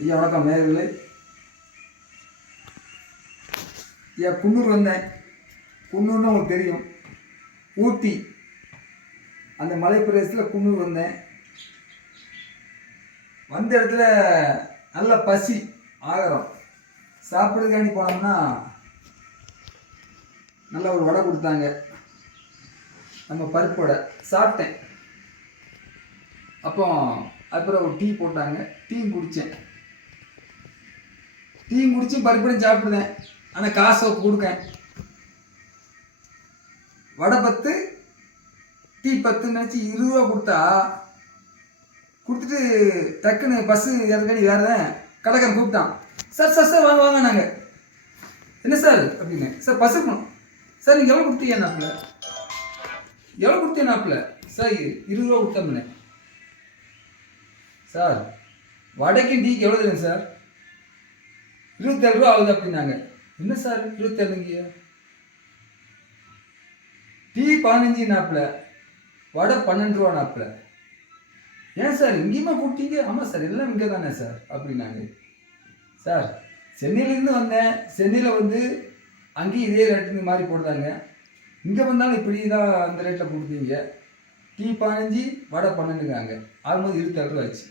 ஐயா வணக்கம் நேயர்களே. ஐயா குன்னூர் வந்தேன். குன்னூர்னா உங்களுக்கு தெரியும், ஊட்டி அந்த மலை பிரதேசத்தில் குன்னூர் வந்தேன். வந்த இடத்துல நல்ல பசி ஆகாரம் சாப்பிட்றதுக்காண்டி போனோம்னா நல்ல ஒரு வடை கொடுத்தாங்க. நம்ம பருப்பு வடை சாப்பிட்டேன். அப்புறம் ஒரு டீ போட்டாங்க. டீயும் குடித்தேன். டீயும் குடித்து பருப்படையும் சாப்பிடுதேன். ஆனால் காசை கொடுக்கேன். வடை 10 டீ 10 நினச்சி 20 ரூபா கொடுத்துட்டு டக்குன்னு பஸ்ஸு ஏறக்காண்டி வேறதான் கடைக்காரன் கூப்பிட்டான். சார் சார் சார் வாங்க வாங்க. நாங்கள் என்ன சார் அப்படின்னு. சார் பஸ்ஸு போகணும் சார். நீங்கள் எவ்வளோ கொடுத்தீங்க நாப்பில் சார் 20 ரூபா கொடுத்தோம்னே. சார் வடைக்கும் டீக்கு எவ்வளோ தெரியும் சார்? 27 ரூபா ஆகுது அப்படின்னாங்க. என்ன சார் 27ங்க? டீ 15 நாப்பில், வடை 12 ரூபா நாப்பில். ஏன் சார் இங்கேயுமா கூப்பிட்டீங்க? ஆமாம் சார் எல்லாம் இங்கே தானே சார் அப்படின்னாங்க. சார் சென்னையிலேருந்து வந்தேன். சென்னையில் வந்து அங்கேயும் இதே ரேட்டுன்னு மாதிரி போடுறாங்க. இங்கே வந்தாலும் இப்படி தான் அந்த ரேட்டில் கொடுத்தீங்க. டீ 15 வடை 12ங்காங்க. ஆகும்போது 27 ரூபா ஆச்சு.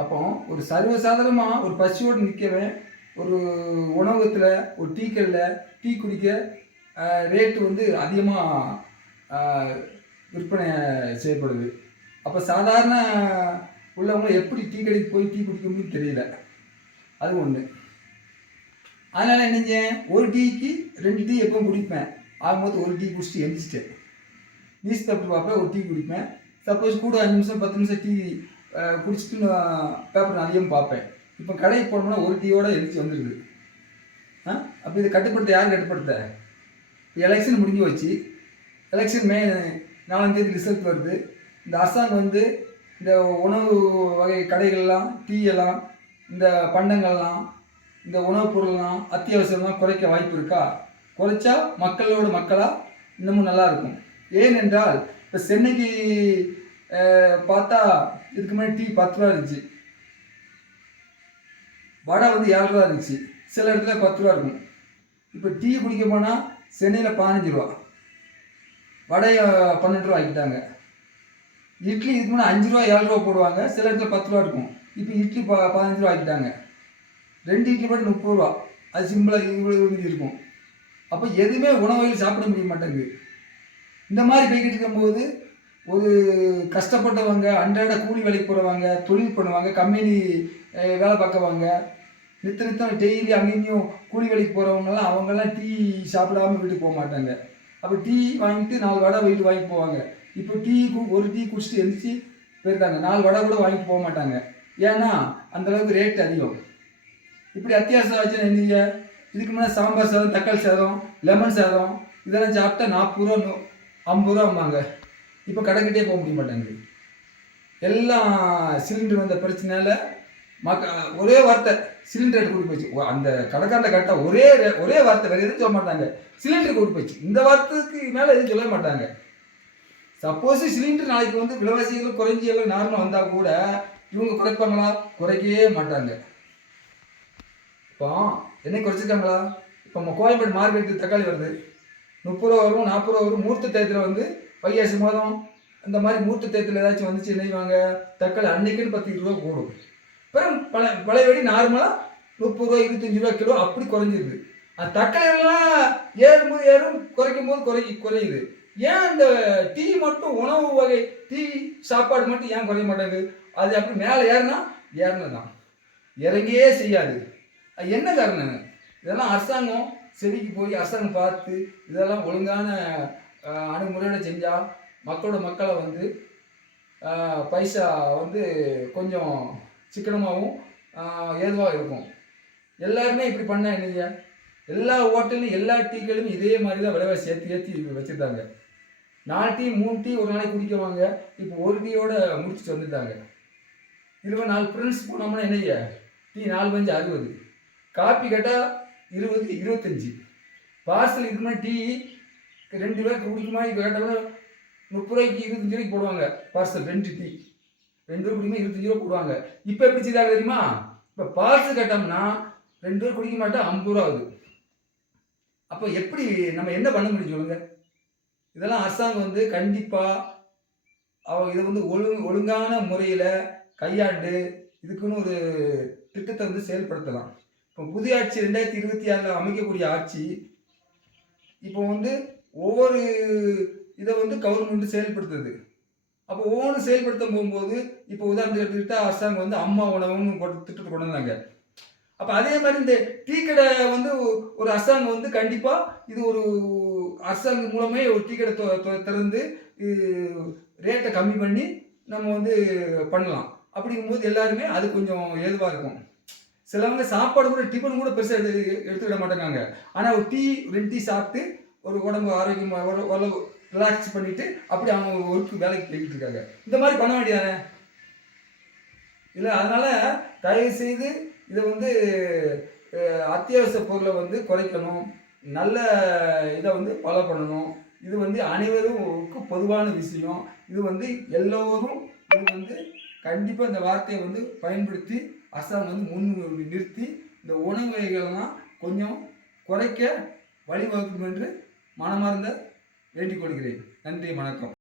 அப்போ ஒரு சர்வசாதாரணமாக ஒரு பசியோடு நிற்கவேன் ஒரு உணவகத்தில் ஒரு டீ கடையில் டீ குடிக்க ரேட்டு வந்து அதிகமாக விற்பனை செய்யப்படுது. அப்போ சாதாரண உள்ளவங்க எப்படி டீ கடைக்கு போய் டீ குடிக்க முடியும் தெரியல. அது ஒன்று. அதனால் என்ன செஞ்சேன், ஒரு டீக்கு 2 டீ எப்பவும் குடிப்பேன். ஆகும்போது ஒரு டீ குடிச்சிட்டு எழுந்திரிச்சிட்டேன். நியூஸ் பேப்பர் பார்ப்பேன், ஒரு டீ குடிப்பேன். சப்போஸ் கூட 5 நிமிஷம் 10 நிமிஷம் டீ குடிச்சிட்டு பேப்பர் அதிகமாக பார்ப்பேன். இப்போ கடைக்கு போனோம்னா ஒரு டீயோடு எழுச்சி வந்துடுது. அப்போ இதை கட்டுப்படுத்த யார் கட்டுப்படுத்த? எலெக்ஷன் முடிஞ்சு வச்சு. எலெக்ஷன் மே 4ஆம் தேதி ரிசல்ட் வருது. இந்த அரசாங்கம் வந்து இந்த உணவு வகை கடைகள்லாம், டீ எல்லாம், இந்த பண்டங்கள்லாம், இந்த உணவுப் பொருள்லாம் அத்தியாவசியமாக குறைக்க வாய்ப்பு இருக்கா? குறைச்சா மக்களோட மக்களாக இன்னமும் நல்லாயிருக்கும். ஏனென்றால் இப்போ சென்னைக்கு பார்த்தா இதுக்கு முன்னாடி டீ 10 ரூபா இருந்துச்சு. வடை வந்து 7 ரூபா இருந்துச்சு. சில இடத்துல 10 ரூபா இருக்கும். இப்போ டீ குடிக்க போனால் சென்னையில் 15 ரூபா, வடையை 12 ரூபா ஆக்கிட்டாங்க. இட்லி இதுக்கு முன்னாடி 5 ரூபா 7 ரூபா போடுவாங்க. சில இடத்துல 10 ரூபா இருக்கும். இப்போ இட்லி 15 ரூபா ஆக்கிட்டாங்க. 2 இட்லி மட்டும் 30 ரூபா. அது சிம்பிளாக இவ்வளோ இருக்கும். அப்போ எதுவுமே உணவுகள் சாப்பிட முடிய மாட்டேங்குது. இந்த மாதிரி போய்கிட்டு இருக்கும்போது ஒரு கஷ்டப்பட்டவங்க, அன்றாட கூலி வேலைக்கு போகிறவங்க, தொழில் பண்ணுவாங்க, கம்பெனி வேலை பார்க்கவாங்க, நித்தம் டெய்லி அங்கேயும் கூலி வேலைக்கு போகிறவங்கலாம் அவங்கெல்லாம் டீ சாப்பிடாமல் வீட்டுக்கு போக மாட்டாங்க. அப்போ டீ வாங்கிட்டு 4 வடை வீட்டு வாங்கிட்டு போவாங்க. இப்போ ஒரு டீ குடிச்சிட்டு எழுந்திரிச்சு போயிருக்காங்க. 4 வடை கூட வாங்கிட்டு போக மாட்டாங்க. ஏன்னா அந்தளவுக்கு ரேட் அதிகம். இப்படி அத்தியாவசியம் வச்சு என்னங்க, இதுக்கு முன்னாடி சாம்பார் சாதம், தக்காளி சாதம், லெமன் சாதம் இதெல்லாம் சாப்பிட்டா 40 ரூபா 50 ரூபாம்பாங்க. இப்போ கடைக்கிட்டே போக முடிய மாட்டாங்க. எல்லாம் சிலிண்டர் வந்த பிரச்சனையால் ஒரே வார்த்தை சிலிண்டர் ரேட் கூட்டி போச்சு. அந்த கடைக்காரண்ட கரெக்டாக ஒரே வார்த்தை, வேறு எதுவும் சொல்ல மாட்டாங்க, சிலிண்டர் கூட்டி போச்சு. இந்த வார்த்தைக்கு மேலே எதுவும் சொல்ல மாட்டாங்க. சப்போஸ் சிலிண்டர் நாளைக்கு வந்து விலைவாசிகள் குறைஞ்சி எல்லாம் நார்மலாக வந்தால் கூட இவங்க குறைப்பாங்களா? குறைக்கவே மாட்டாங்க. இப்போ என்ன குறைச்சிருக்காங்களா? இப்போ நம்ம கோயம்பேடு மார்க்கெட்டு தக்காளி வருது 30 ரூபா வரும், 40 ரூபா வரும். மூர்த்த தேயத்தில் வந்து வைகாசி மாதம் இந்த மாதிரி மூர்த்த தேயத்தில் ஏதாச்சும் வந்துச்சு என்னைவாங்க, தக்காளி அன்னைக்குன்னு 10 ரூபா கூடும். அப்புறம் பழையபடி நார்மலாக 30 ரூபா 25 ரூபா கிலோ அப்படி குறைஞ்சிருது. அந்த தக்காளியெல்லாம் ஏறும், குறைக்கும் போது குறையுது. ஏன் அந்த டீ மட்டும், உணவு வகை டீ சாப்பாடு மட்டும் ஏன் குறைய மாட்டேங்குது? அது அப்படி மேலே ஏறினதான் இறங்கியே செய்யாது. அது என்ன காரணம்? இதெல்லாம் அரசாங்கம் செடிக்கு போய் அரசாங்கம் பார்த்து இதெல்லாம் ஒழுங்கான அணுகுமுறையோட செஞ்சால் மக்களை வந்து பைசா வந்து கொஞ்சம் சிக்கனமாகவும் ஏதுவாக இருக்கும். எல்லாருமே இப்படி பண்ண இல்லையா? எல்லா ஹோட்டல்லையும் எல்லா டீக்களையும் இதே மாதிரி தான் விலைவாசி ஏற்றி வச்சுருந்தாங்க. 4 டீ 3 டீ ஒரு நாளைக்கு குடிக்குவாங்க. இப்போ ஒரு டீயோட முடிச்சுட்டு வந்துட்டாங்க. இதில் 4 ஃப்ரெண்ட்ஸ் போனோம்னா என்னையா, டீ 4 5 60, காப்பி கேட்டால் 20 25. பார்சல் இதுக்கு முன்னாடி டீ 2 பேருக்கு குடிக்குமா கேட்டாலும் 30 ரூபாய்க்கு 25 ரூபாய்க்கு போடுவாங்க பார்சல். 2 டீ 2 ரூபா குடிக்குமா 25 ரூபா போடுவாங்க. இப்போ எப்படி செய்தாங்க தெரியுமா? இப்போ பால்ஸு கட்டோம்னா 2 பேர் குடிக்க மாட்டோம், 50 ரூபா ஆகுது. அப்போ எப்படி நம்ம என்ன பண்ண முடியும் சொல்லுங்க? இதெல்லாம் அரசாங்கம் வந்து கண்டிப்பா இத வந்து ஒழுங்கான முறையில கையாண்டு, இதுக்குன்னு ஒரு திட்டத்த வந்து செயல்படுத்தலாம். இப்போ புதிய ஆட்சி 2026ல அமைக்கக்கூடிய ஆட்சி, இப்போ வந்து ஒவ்வொரு இத வந்து கவர்மெண்ட் செயல்படுத்துது. அப்போ ஒவ்வொன்னும் செயல்படுத்த போகும்போது, இப்போ உதாரணத்துக்கு எடுத்துக்கிட்டா அரசாங்கம் வந்து அம்மா உணவுன்னு திட்டத்த கொண்டு வந்தாங்க. அப்ப அதே மாரி இந்த டீ கடை வந்து ஒரு அரசாங்கம் வந்து கண்டிப்பா இது ஒரு அரசாங்கம் மூலமே ஒரு டீ கடை திறந்து ரேட்ட கம்மி பண்ணி நம்ம வந்து பண்ணலாம். அப்படிங்கும்போது எல்லாருமே அது கொஞ்சம் ஏதுவா இருக்கும். சிலவங்க சாப்பாடு கூட டிஃபன் கூட பெருசா எடுத்துக்கிட மாட்டேங்காங்க. ஆனா ஒரு டீ 2 டீ சாப்பிட்டு ஒரு உடம்பு ஆரோக்கியமா ஓரளவு ரிலாக்ஸ் பண்ணிட்டு அப்படி அவங்க ஒர்க் வேலைக்கு போய்கிட்டு இருக்காங்க. இந்த மாரி பண்ண வேண்டியதானே? இல்ல அதனால தயவு செய்து இத வந்து அத்தியாவசிய பொருள வந்து குறைக்கணும். நல்ல இத வந்து ஃபாலோ பண்ணணும். இது வந்து அனைவருக்கும் பொதுவான விஷயம். இது வந்து எல்லோரும் இது வந்து கண்டிப்பா இந்த வார்த்தைய வந்து பயன்படுத்தி அரசாங்கம் வந்து நிறுத்தி இந்த உணவு வகைகள்லாம் கொஞ்சம் குறைக்க வழிவகுக்கும் என்று மனமார்ந்த வேண்டிக் கொள்கிறேன். நன்றி, வணக்கம்.